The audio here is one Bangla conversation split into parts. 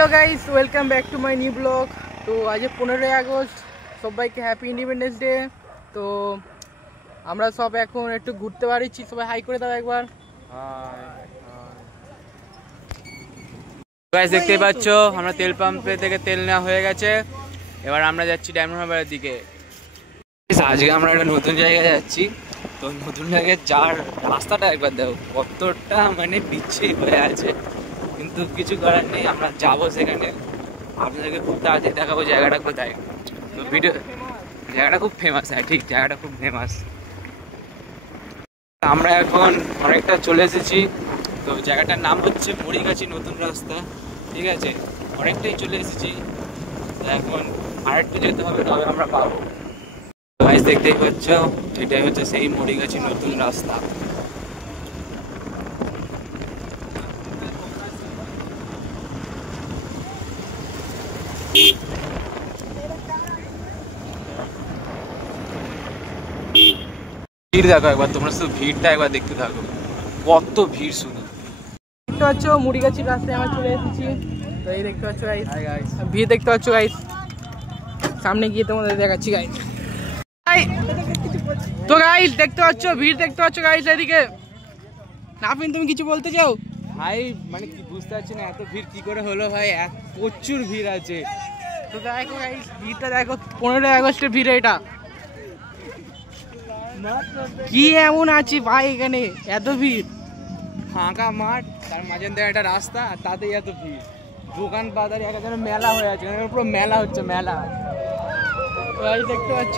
Hello guys welcome back to my new blog. तो आज 15 আগস্ট সবাইকে হ্যাপি ইন্ডিপেন্ডেন্স ডে। তো আমরা সব এখন একটু ঘুরতে পারছি, সবাই হাই করে দাও একবার। গাইস দেখতে পাচ্ছ আমরা তেল পাম্পে থেকে তেল নেওয়া হয়ে গেছে, এবার আমরা যাচ্ছি ডায়মন্ড হারবারের দিকে। আজকে আমরা একটা নতুন জায়গায় যাচ্ছি, তো নতুন জায়গায় যাওয়ার রাস্তাটা একবার দেখো কতটা মানে বিচ্ছিরি হয়ে আছে, কিন্তু কিছু করার নেই, আমরা যাবো সেখানে, আপনাদেরকে খুব তাড়াতাড়ি দেখাবো জায়গাটা কোথায়। তো ভিডিও জায়গাটা খুব ফেমাস, হ্যাঁ ঠিক জায়গাটা খুব ফেমাস। আমরা এখন অনেকটা চলে এসেছি, তো জায়গাটার নাম হচ্ছে মরিগাছি নতুন রাস্তা, ঠিক আছে, অনেকটাই চলে এসেছি। তো এখন আরেকটু যেতে হবে, তবে আমরা পাবো। গাইস দেখতেই পাচ্ছ এটাই হচ্ছে সেই মরিগাছি নতুন রাস্তা। ভিড় দেখো একবার, তোমরা শুধু ভিড়টা একবার দেখতে থাকো, কত ভিড় শুধু। দেখতে পাচ্ছ মুড়িগাছির রাস্তায় আমরা চলে এসেছি। তো এই দেখতে পাচ্ছ গাইস, ভিড় দেখতে পাচ্ছ গাইস, সামনে গিয়ে তোমাদের দেখাচ্ছি গাইস। তো গাইস দেখতে পাচ্ছ ভিড় দেখতে পাচ্ছ গাইস এদিকে। নাফিন তুমি কিছু বলতে চাও? ভাই মানে কি বুঝতে পারছি না এত ভিড় কি করে হলো ভাই, প্রচুর ভিড় আছে। তো দেখো গাইস ভিড়টা দেখো, 15 আগস্টের ভিড় এটা। কি এমন আছে ভাই এখানে এত ভিড়? ফাঁকা মাঠ, তার মাঝে দিয়ে একটা রাস্তা, আর তাতেই এত ভিড়। দোকান বাজারে একটা যেন মেলা হয়ে আছে, পুরো মেলা হচ্ছে, মেলা। গাইস দেখতে পাচ্ছ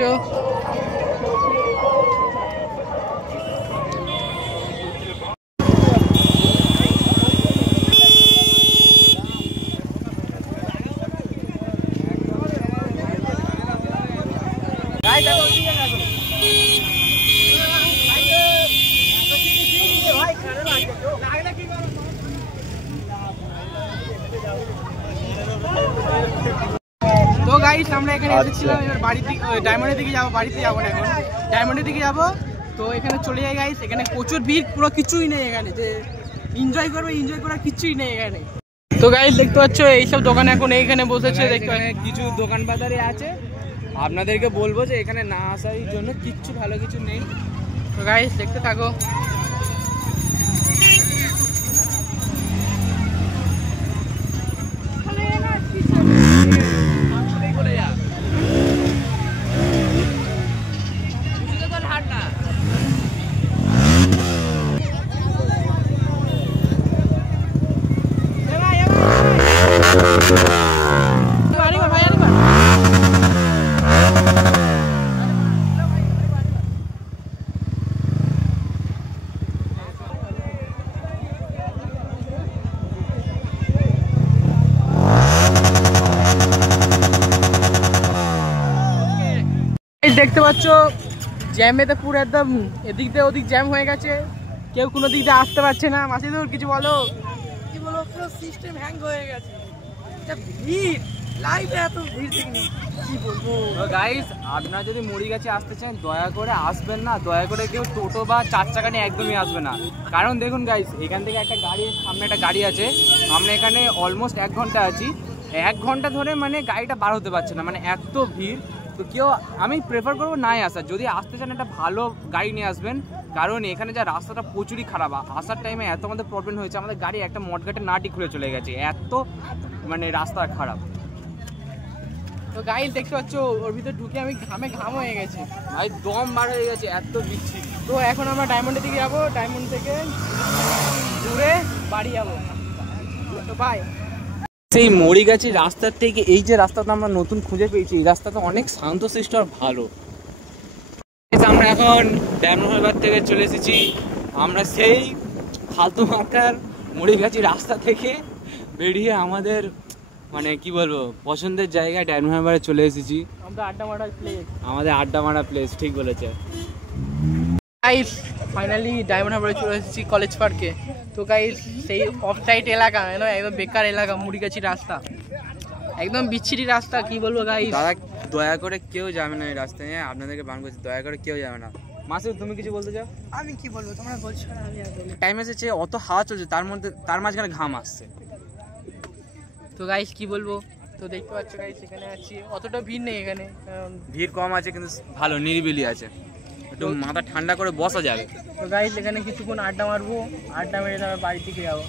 তো গাইস আমরা এখানে এসেছিলাম, এবার বাড়ির দিকে ডায়মন্ডের দিকে যাবো, বাড়িতে যাবো না এখন, ডায়মন্ডের দিকে যাবো। তো এখানে চলে যাই গাইস, এখানে প্রচুর ভিড়, পুরো কিছুই নেই এখানে যে এনজয় করবে, এনজয় করার কিছুই নেই এখানে। তো গাইস দেখতে পাচ্ছ এইসব দোকানে এখন এইখানে বসেছে, দেখতে কিছু দোকান বাজারে আছে, আপনাদেরকে বলবো যে এখানে না আসার জন্য কিচ্ছু ভালো কিছু নেই। তো গাইস দেখতে থাকো। দেখতে পাচ্ছ জ্যামেতে পুরো একদম এদিক দিয়ে ওদিক জ্যাম হয়ে গেছে, কেউ কোনো দিক দিয়ে আসতে পারছে না। মাসিদুর কিছু বলো। কি বলবো, পুরো সিস্টেম হ্যাং হয়ে গেছে, ভিড় লাইভে এত ভিড় দেখি কি বলবো। তো গাইস আপনারা যদি মরিগাছি আসতে চান দয়া করে আসবেন না, দয়া করে কেউ টোটো বা 4 চাকা নিয়ে একদমই আসবে না। কারণ দেখুন গাইস এখান থেকে একটা গাড়ি, সামনে একটা গাড়ি আছে, আমরা এখানে অলমোস্ট 1 ঘন্টা আছি, 1 ঘন্টা ধরে মানে গাড়িটা বার হতে পারছে না, মানে এত ভিড়। তো কেউ, আমি প্রেফার করবো নাই আসার, যদি আসতে চান একটা ভালো গাড়ি নিয়ে আসবেন, কারণ এখানে যা রাস্তাটা প্রচুরই খারাপ। আসার টাইমে এত আমাদের প্রবলেম হয়েছে, আমাদের গাড়ি একটা মডঘাটে নাটই খুলে চলে গেছে, এত মানে রাস্তা খারাপ। তো গাইস দেখতে পাচ্ছ ওর ভিতরে ঢুকে আমি ঘামে ঘাম হয়ে গেছে ভাই, দম বার হয়ে গেছে, এত বিচ্ছিরি। তো এখন আমরা ডায়মন্ডের দিকে যাবো, ডায়মন্ড থেকে ঘুরে বাড়ি যাবো। তো বাই। সেই মরিগাছি রাস্তার থেকে এই যে রাস্তাটা আমরা নতুন খুঁজে পেয়েছি, এই রাস্তাটা অনেক শান্তশিষ্ট আর ভালো। আমরা এখন ডায়মন্ড হারবার থেকে চলে এসেছি, আমরা সেই ফালতু মার্কার মরিগাছি রাস্তা থেকে বেরিয়ে আমাদের মানে কি বলবো পছন্দের জায়গায় ডায়মন্ড হারবারে চলে এসেছি। আমরা আড্ডা মারা প্লেস, আমাদের আড্ডা মারা প্লেস, ঠিক বলেছে গাইস। ফাইনালি ডায়মন্ড হারবারে চলে এসেছি কলেজ পার্কে। তো গাইস সেই অফ সাইড এলাকা, একদম বেকার এলাকা, মুড়িগাছি রাস্তা, একদম বিচ্ছিরি রাস্তা, কি বলবো গাইস। দাদা দয়া করে কেউ যাবে না এই রাস্তায়, আপনাদেরকে বারণ করছি, দয়া করে কেউ যাবে না। মাসুদ তুমি কিছু বলতে চাও? আমি কি বলবো, তোমরা বলছো না, আমি আর বলি। টাইম এসেছে, অত হাওয়া চলছে, তার মাঝখানে ঘাম আসছে। তো গাইস কি বলবো, তো দেখতে পাচ্ছ গাইস এখানে আছি, অতটা ভিড় নেই এখানে, কারণ ভিড় কম আছে কিন্তু ভালো নিরিবিলি আছে, একটু মাথা ঠান্ডা করে বসা যাবে। তো গাইস এখানে কিছুক্ষণ আড্ডা মারবো, আড্ডা মেরে তারপর বাড়ির দিকে যাবো।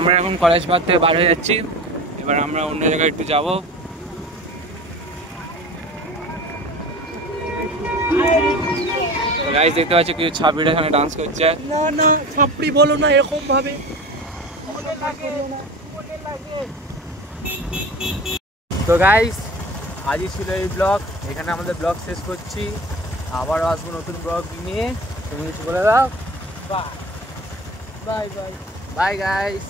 আমরা এখন কলেজ পাড় থেকে বার হয়ে যাচ্ছি, এবার আমরা অন্য জায়গায় একটু যাবো। গাইস দেখতে পাচ্ছি কিছু ছাত্রীরা এখানে ডান্স করছে। না না ছাপড়ি বলো না এরকম ভাবে। তো গাইস আজই ছিল এই ব্লগ, এখানে আমাদের ব্লগ শেষ করছি, আবারও আসবো নতুন ব্লগ নিয়ে। তুমি কিছু বলে দাও। Bye bye bye bye guys.